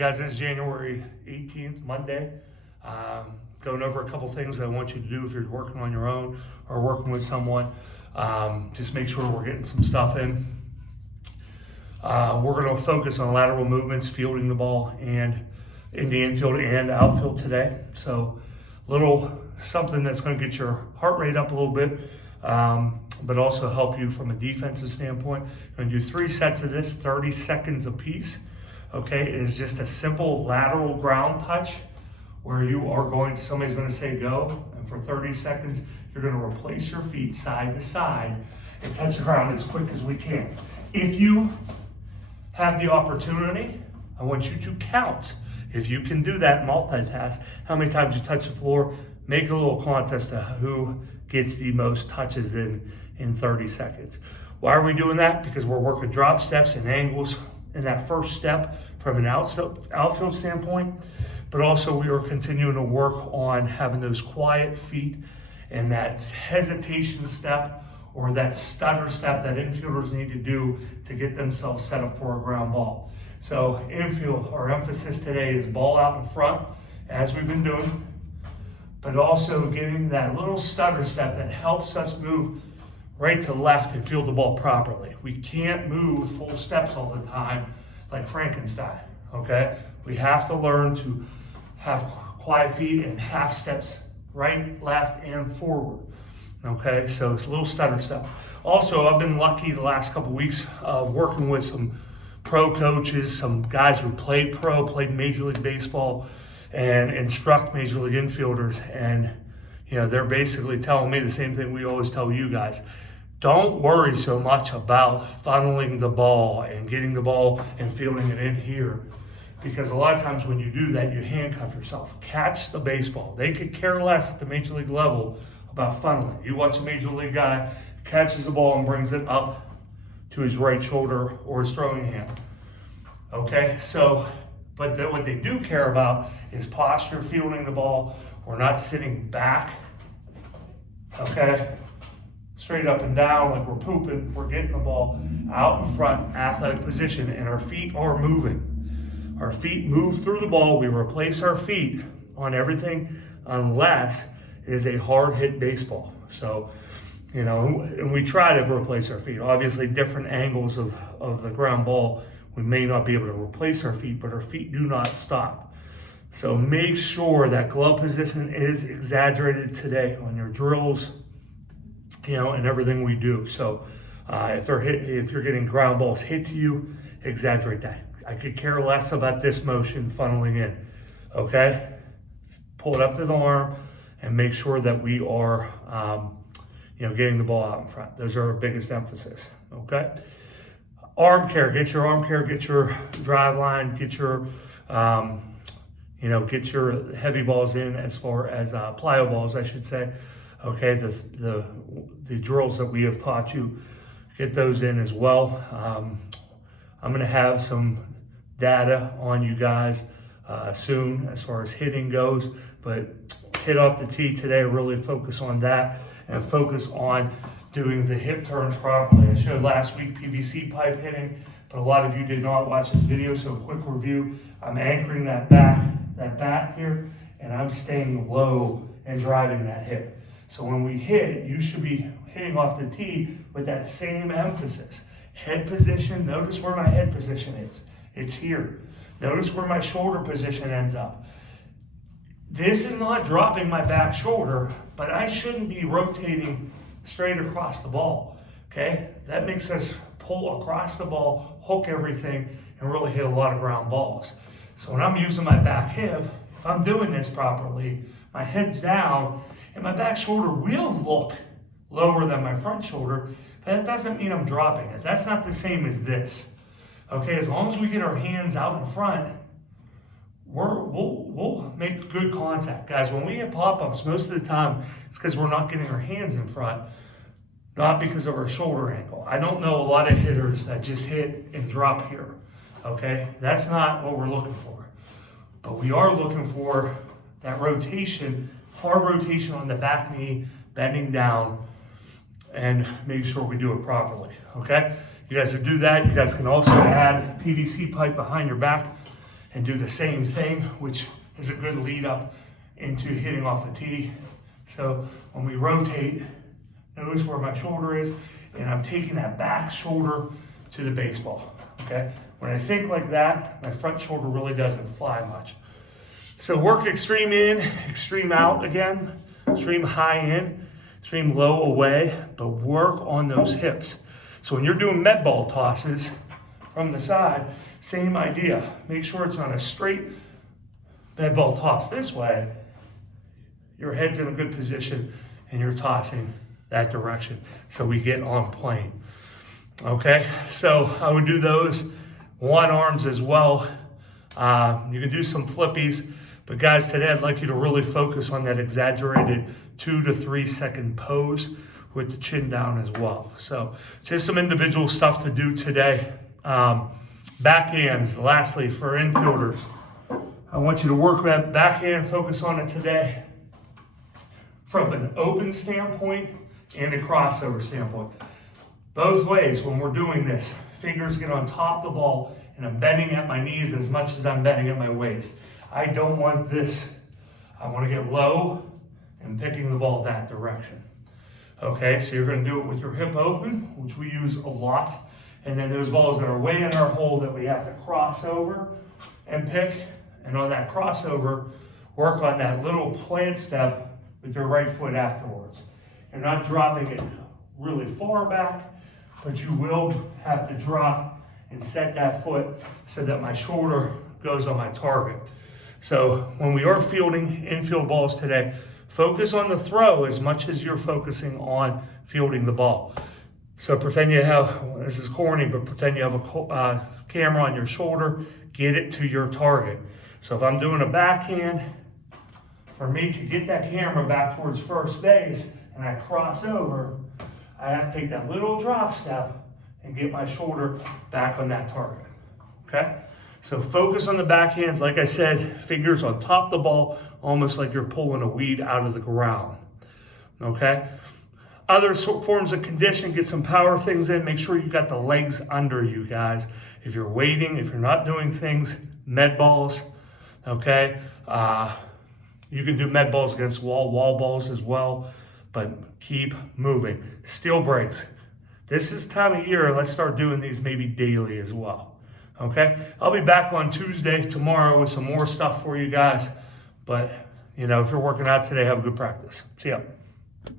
guys, this is January 18th, Monday. Going over a couple things I want you to do if you're working on your own or working with someone. Just make sure we're getting some stuff in. We're going to focus on lateral movements, fielding the ball, and in the infield and outfield today. So little something that's going to get your heart rate up a little bit, but also help you from a defensive standpoint. We're going to do 3 sets of this, 30 seconds apiece. Okay, it is just a simple lateral ground touch where you are going to, somebody's going to say go, and for 30 seconds, you're going to replace your feet side to side and touch the ground as quick as we can. If you have the opportunity, I want you to count. If you can do that, multitask, how many times you touch the floor, make it a little contest to who gets the most touches in 30 seconds. Why are we doing that? Because we're working drop steps and angles in that first step from an outfield standpoint, but also we are continuing to work on having those quiet feet and that hesitation step or that stutter step that infielders need to do to get themselves set up for a ground ball. So infield, our emphasis today is ball out in front, as we've been doing, but also getting that little stutter step that helps us move right to left and field the ball properly. We can't move full steps all the time like Frankenstein, okay? We have to learn to have quiet feet and half steps right, left, and forward, okay? So it's a little stutter step. Also, I've been lucky the last couple weeks of working with some pro coaches, some guys who played Major League Baseball, and instruct Major League infielders, and they're basically telling me the same thing we always tell you guys. Don't worry so much about funneling the ball and getting the ball and fielding it in here, because a lot of times when you do that, you handcuff yourself. Catch the baseball. They could care less at the Major League level about funneling. You watch a Major League guy, catches the ball and brings it up to his right shoulder or his throwing hand. Okay, so, but what they do care about is posture, fielding the ball. We're not sitting back, okay? Straight up and down like we're pooping. We're getting the ball out in front, athletic position, and our feet are moving. Our feet move through the ball. We replace our feet on everything unless it is a hard hit baseball. So, and we try to replace our feet. Obviously, different angles of the ground ball, we may not be able to replace our feet, but our feet do not stop. So make sure that glove position is exaggerated today on your drills, and everything we do. So if you're getting ground balls hit to you, exaggerate that. I could care less about this motion funneling in, okay? Pull it up to the arm and make sure that we are, getting the ball out in front. Those are our biggest emphasis, okay? Arm care, get your arm care, get your drive line, get your, get your heavy balls in as far as plyo balls, I should say. Okay, the drills that we have taught you, get those in as well. I'm gonna have some data on you guys soon as far as hitting goes, but hit off the tee today, really focus on that and focus on doing the hip turns properly. I showed last week PVC pipe hitting, but a lot of you did not watch this video, so quick review. I'm anchoring that back here, and I'm staying low and driving that hip. So when we hit, you should be hitting off the tee with that same emphasis. Head position, notice where my head position is. It's here. Notice where my shoulder position ends up. This is not dropping my back shoulder, but I shouldn't be rotating straight across the ball, okay? That makes us pull across the ball, hook everything, and really hit a lot of ground balls. So when I'm using my back hip, if I'm doing this properly, my head's down, and my back shoulder will look lower than my front shoulder, but that doesn't mean I'm dropping it. That's not the same as this, okay? As long as we get our hands out in front, we'll make good contact. Guys, when we hit pop-ups, most of the time, it's because we're not getting our hands in front, not because of our shoulder angle. I don't know a lot of hitters that just hit and drop here, okay? That's not what we're looking for. But we are looking for that rotation, hard rotation on the back knee, bending down, and make sure we do it properly, okay? You guys can do that. You guys can also add PVC pipe behind your back and do the same thing, which is a good lead up into hitting off the tee. So when we rotate, notice where my shoulder is, and I'm taking that back shoulder to the baseball, okay? When I think like that, my front shoulder really doesn't fly much. So work extreme in, extreme out again, extreme high in, extreme low away, but work on those hips. So when you're doing med ball tosses from the side, same idea. Make sure it's on a straight med ball toss this way. Your head's in a good position and you're tossing that direction. So we get on plane. Okay, so I would do those one arms as well. You can do some flippies, but guys, today I'd like you to really focus on that exaggerated 2 to 3 second pose with the chin down as well. So just some individual stuff to do today. Backhands, lastly, for infielders. I want you to work that backhand, focus on it today from an open standpoint and a crossover standpoint. Both ways, when we're doing this, fingers get on top of the ball and I'm bending at my knees as much as I'm bending at my waist. I don't want this. I want to get low and picking the ball that direction. Okay, so you're going to do it with your hip open, which we use a lot. And then those balls that are way in our hole that we have to cross over and pick. And on that crossover, work on that little plant step with your right foot afterwards. You're not dropping it really far back, but you will have to drop and set that foot so that my shoulder goes on my target. So when we are fielding infield balls today, focus on the throw as much as you're focusing on fielding the ball. So pretend you have, this is corny, but pretend you have a camera on your shoulder, get it to your target. So if I'm doing a backhand, for me to get that camera back towards first base and I cross over, I have to take that little drop step and get my shoulder back on that target, okay? So focus on the backhands. Like I said, fingers on top of the ball, almost like you're pulling a weed out of the ground, okay? Other forms of condition, get some power things in. Make sure you got the legs under you, guys. If you're waiting, if you're not doing things, med balls, okay? You can do med balls against wall balls as well, but keep moving. Steel breaks. This is time of year, let's start doing these maybe daily as well, okay? I'll be back on Tuesday, tomorrow, with some more stuff for you guys. But, you know, if you're working out today, have a good practice. See ya.